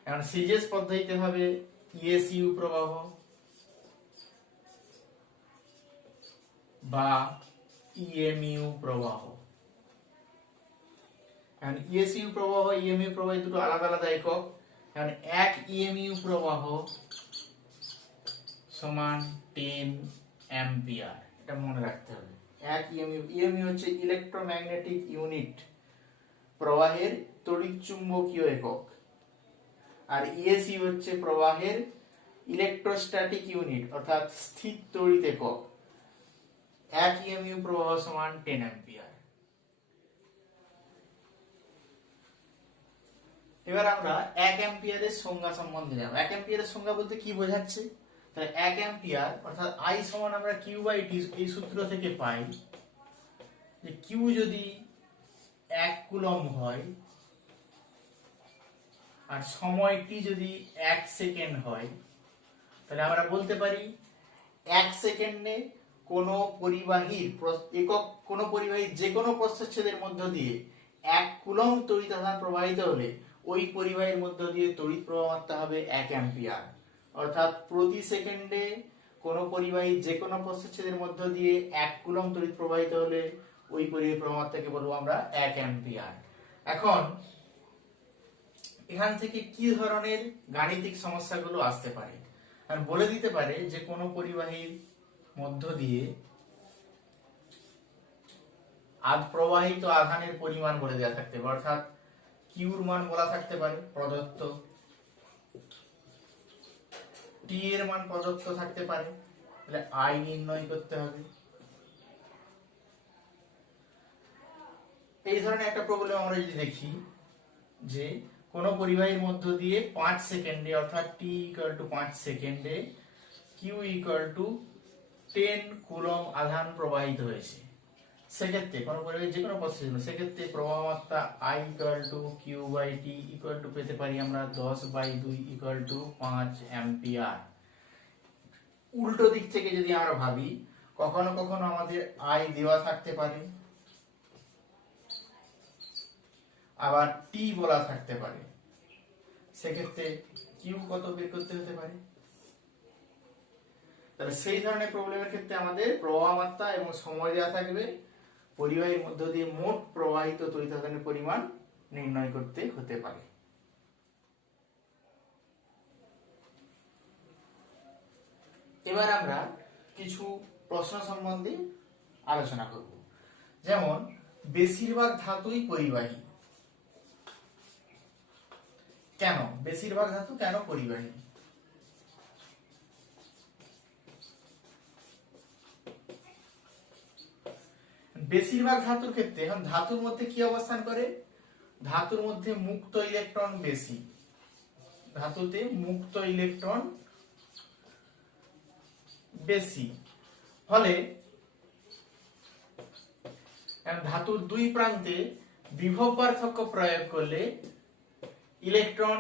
এখন সিজিএস পদ্ধতিতে হবে ইএসইউ প্রবাহ বা ইএমইউ প্রবাহ। এখন ইএসইউ প্রবাহ, ইএমইউ প্রবাহ দুটো আলাদা আলাদা একক। এখন এক ইএমইউ প্রবাহ সমান 10 অ্যাম্পিয়ার, এটা মনে রাখতে হবে। এক ইএমইউ, ইএমইউ হচ্ছে ইলেকট্রোম্যাগনেটিক ইউনিট, প্রবাহের তড়িৎচুম্বকীয় একক। আর ইএসইউ হচ্ছে প্রবাহের ইলেকট্রোস্ট্যাটিক ইউনিট, অর্থাৎ স্থির তড়িৎ একক। 1 ইএমইউ প্রবাহ সমান 10 অ্যাম্পিয়ার। এবার আমরা 1 অ্যাম্পিয়ারের সংজ্ঞা সম্বন্ধে জানব। 1 অ্যাম্পিয়ারের সংজ্ঞা বলতে কি বোঝাচ্ছে? তাহলে 1 অ্যাম্পিয়ার অর্থাৎ I সমান আমরা Q/T এই সূত্র থেকে পাই যে Q যদি 1 কুলম্ব হয় আর সময় t যদি 1 সেকেন্ড হয়, তাহলে আমরা বলতে পারি 1 সেকেন্ডে কোনো পরিবাহীর যে কোনো প্রস্থচ্ছেদের মধ্য দিয়ে 1 কুলম্ব তড়িৎ আধান প্রবাহিত হলে ওই পরিবাহীর মধ্য দিয়ে তড়িৎ প্রবাহ মাত্রা হবে 1 অ্যাম্পিয়ার। অর্থাৎ প্রতি সেকেন্ডে কোনো পরিবাহীর যে কোনো প্রস্থচ্ছেদের মধ্য দিয়ে 1 কুলম্ব তড়িৎ প্রবাহিত হলে ওই পরিবাহীর প্রবাহ মাত্রাকে বলবো আমরা 1 অ্যাম্পিয়ার। এখন এখান থেকে কি ধরনের গাণিতিক সমস্যাগুলো আসতে পারে? আর বলে দিতে পারে যে কোনো পরিবাহীর মধ্য দিয়ে প্রবাহিত আধানের পরিমাণ বলে দেওয়া থাকতে পারে, অর্থাৎ কিউর মান বলা থাকতে পারে প্রদত্ত, টি এর মান প্রদত্ত থাকতে পারে, তাহলে আই নির্ণয় করতে হবে। এই ধরনের একটা প্রবলেম আমরা যদি দেখি যে কোন পরিবাহীর মধ্য দিয়ে 5 সেকেন্ডে অর্থাৎ t = 5 সেকেন্ডে q = 10 কুলম্ব আধান প্রবাহিত হয়েছে, সেক্ষেত্রে কোন পরিবাহীর যে কোনো প্রস্থচ্ছেদ, সেক্ষেত্রে প্রবাহ মাত্রা I = Q/T = পেতে পারি আমরা 10/2 = 5 অ্যাম্পিয়ার। উল্টো দিক থেকে যদি আমরা ভাবি, কখনো কখনো আমাদের I দেওয়া থাকতে পারে, আবার t বলা থাকতে পারে, সেক্ষেত্রে q কত বের করতে হতে পারে। তাহলে সেই ধরনের প্রবলেমের ক্ষেত্রে আমাদের প্রবাহ মাত্রা এবং সময় দেওয়া থাকবে, পরিবাহীর মধ্য দিয়ে মোট প্রবাহিত তড়িৎ আধানের পরিমাণ নির্ণয় করতে হতে পারে। এবার আমরা কিছু প্রশ্ন সম্বন্ধে আলোচনা করব। যেমন বেশিরভাগ ধাতুই পরিবাহী। কেন বেশিরভাগ ধাতু কেন পরিবাহী? বেশিরভাগ ধাতুর ক্ষেত্রে, এখন ধাতুর মধ্যে কি অবস্থান করে? ধাতুর মধ্যে মুক্ত ইলেকট্রন বেশি, ধাতুতে মুক্ত ইলেকট্রন বেশি, ফলে ধাতুর দুই প্রান্তে বিভব পার্থক্য প্রয়োগ করলে ইলেকট্রন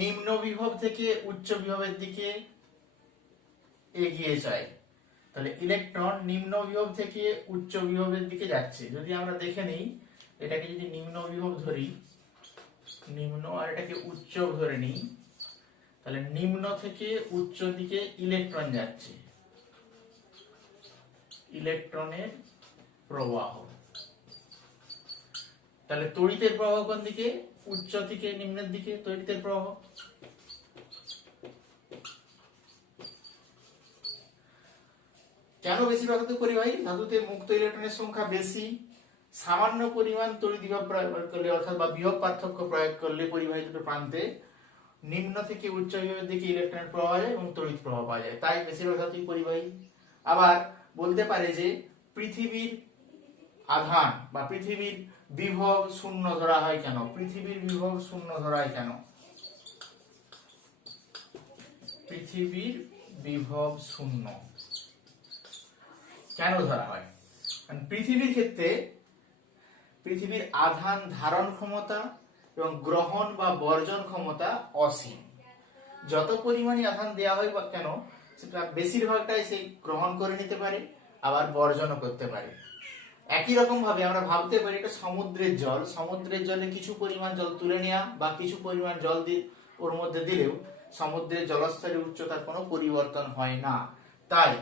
নিম্ন বিভব থেকে উচ্চ বিভবের দিকে এগিয়ে যায়। তাহলে ইলেকট্রন নিম্ন বিভব থেকে উচ্চ বিভবের দিকে যাচ্ছে। যদি আমরা দেখে নিই, এটাকে যদি নিম্ন বিভব ধরি, নিম্ন, আর এটাকে উচ্চ ধরে নিই, তাহলে নিম্ন থেকে উচ্চ দিকে ইলেকট্রন যাচ্ছে, ইলেকট্রনের প্রবাহ। তাহলে তড়িতের প্রবাহ কোন দিকে? উচ্চ থেকে নিম্নের দিকে তড়িতের প্রবাহ। কেন বেশিরভাগ ধাতু পরিবাহী? ধাতুতে মুক্ত ইলেকট্রনের সংখ্যা বেশি, সামান্য পরিমাণ তড়িৎ বিভব প্রয়োগ করলে অর্থাৎ বা বিভব পার্থক্য প্রয়োগ করলে পরিবাহী দুটো প্রান্তে নিম্ন থেকে উচ্চ বিভবের দিকে ইলেকট্রনের প্রবাহ যায় এবং তড়িৎ প্রবাহ পাওয়া যায়, তাই বেশিরভাগ ধাতুই পরিবাহী। আবার বলতে পারে যে পৃথিবীর আধান বা পৃথিবীর বিভব শূন্য ধরা হয় কেন? পৃথিবীর বিভব শূন্য ধরা হয় কেন? পৃথিবীর বিভব শূন্য কেন ধরা হয়? পৃথিবীর ক্ষেত্রে পৃথিবীর আধান ধারণ ক্ষমতা এবং গ্রহণ বা বর্জন ক্ষমতা অসীম। যত পরিমাণে আধান দেওয়া হয় বা কেন, সেটা বেশিরভাগটাই সে গ্রহণ করে নিতে পারে, আবার বর্জনও করতে পারে। একই রকম ভাবে আমরা ভাবতে পারি এটা সমুদ্রের জল, সমুদ্রের জলে কিছু পরিমাণ জল তুলে নেওয়া বা কিছু পরিমাণ জল ওর মধ্যে দিলেও সমুদ্রের জলস্তরের উচ্চতার কোনো পরিবর্তন হয় না। তাই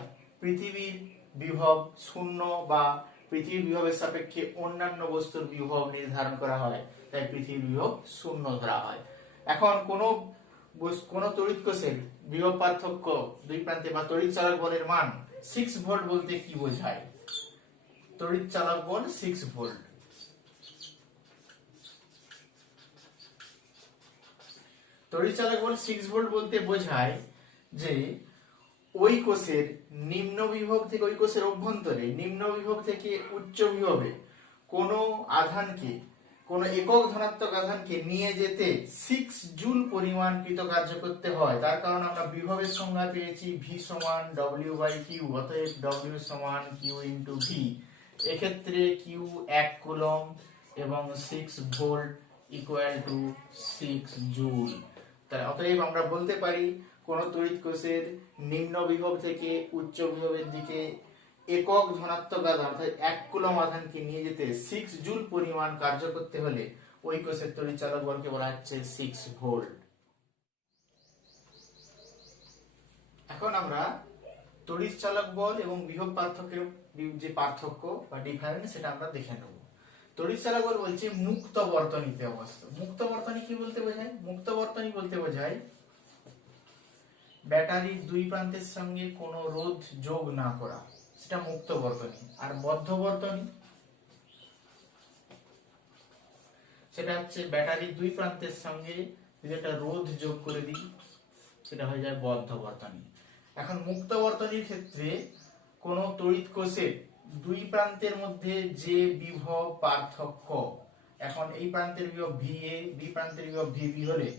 পৃথিবীর বিভব শূন্য বা পৃথিবীর বিভবের সাপেক্ষে অন্যান্য বস্তুর বিভব নির্ধারণ করা হয়, তাই পৃথিবীর বিভব শূন্য ধরা হয়। এখন কোন তড়িৎ কোষের বিভব পার্থক্য দুই প্রান্তে বা তড়িৎ চালক বলের মান 6 ভোল্ট বলতে কি বোঝায়? তড়িৎ চালক বল 6 ভোল্ট। তড়িৎ চালক বল 6 ভোল্ট বলতে বোঝায় যে ওই কোষের নিম্ন বিভব থেকে, ওই কোষের অভ্যন্তরে নিম্ন বিভব থেকে উচ্চ বিভবে কোনো আধানকে, কোনো একক ধনাত্মক আধানকে নিয়ে যেতে 6 জুল পরিমাণ কৃতকার্য করতে হয়। তার কারণ আমরা বিভবের সংজ্ঞা পেয়েছি V সমান W/Q, অতএব W সমান Q ইন্টু V। এক্ষেত্রে Q 1 কুলম্ব এবং 6 ভোল্ট ইকুয়াল টু 6 জুল। তাই অতএব আমরা বলতে পারি কোন তড়িৎ কোষের নিম্ন বিভব থেকে উচ্চ বিভবের দিকে একক ধনাত্মক আধান অর্থাৎ 1 কুলম্ব আধানকে নিয়ে যেতে 6 জুল পরিমাণ কার্য করতে হলে ওই কোষের তড়িৎচালক বলকে বলা হচ্ছে 6 ভোল্ট। এখন আমরা তড়িৎচালক বল এবং বিভব পার্থক্যের যে পার্থক্য বা ডিফারেন্স সেটা আমরা দেখে নেব। তড়িৎচালক বল বলছে মুক্ত বর্তনীতে অবস্থিত। মুক্ত বর্তনী কি বলতে বোঝায়? মুক্ত বর্তনী বলতে বোঝায় ব্যাটারির দুই প্রান্তের সঙ্গে কোনো রোধ যোগ না করা, সেটা মুক্ত বর্তনী। আর বদ্ধ বর্তনী সেটা হচ্ছে ব্যাটারির দুই প্রান্তের সঙ্গে যদি একটা রোধ যোগ করে দিই সেটা হয়ে যায় বদ্ধ বর্তনী। এখন মুক্ত বর্তনীর ক্ষেত্রে কোন তড়িৎ কোষের দুই প্রান্তের মধ্যে যে বিভব পার্থক্য, এখন এই প্রান্তের বিভব VA, বি প্রান্তের বিভব VB হলে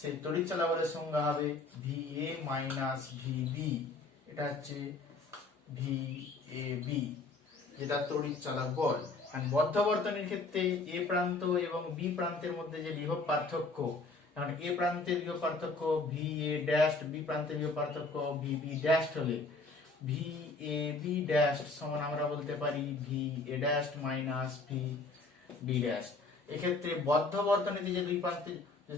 সেই তড়িৎচালক বলের সংজ্ঞা হবে VA মাইনাস VB, এটা হচ্ছে VAB, যেটা তড়িৎচালক বল। আর বদ্ধ বর্তনীর ক্ষেত্রে এ প্রান্ত এবং বি প্রান্তের মধ্যে যে বিভব পার্থক্য, কারণ এ প্রান্তের বিভব পার্থক্য VA ড্যাশ, বি প্রান্তের বিভব পার্থক্য VB ড্যাশ হলে VAB ড্যাশ সমান আমরা বলতে পারি VA dash minus VB dash. এক্ষেত্রে বদ্ধ বর্তনীতে যে দুই প্রান্তে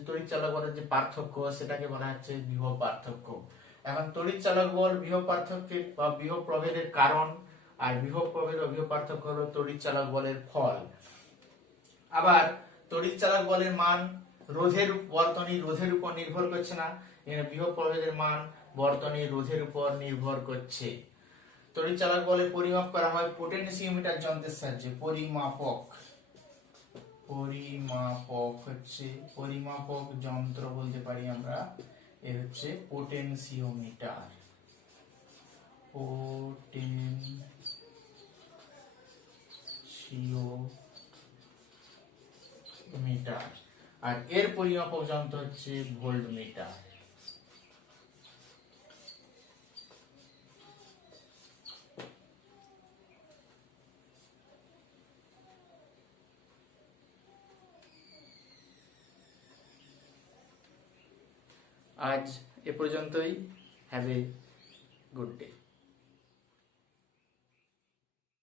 তড়িৎচালক বলের যে পার্থক্য সেটাকে বলা হচ্ছে বিভব পার্থক্য। এখন তড়িৎচালক বল বিভব পার্থক্যের বা বিভব প্রভেদের কারণ, আর বিভব প্রভেদ ও বিভব পার্থক্য হলো তড়িৎচালক বলের ফল। আবার তড়িৎচালক বলের মান রোধের বর্তনীর রোধের উপর নির্ভর করছে না, বিভব প্রভেদের মান বর্তনীর রোধের উপর নির্ভর করছে। তড়িৎচালক বলের পরিমাপ করা হয় পোটেনশিওমিটার যন্ত্রের সাহায্যে। পরিমাপক হচ্ছে পরিমাপক যন্ত্র বলতে পারি আমরা, এ হচ্ছে পোটেনশিওমিটার। পোটেনশিওমিটার। আর এর পরিমাপক যন্ত্র হচ্ছে ভোল্টমিটার। আজ এ পর্যন্তই। Have a good day.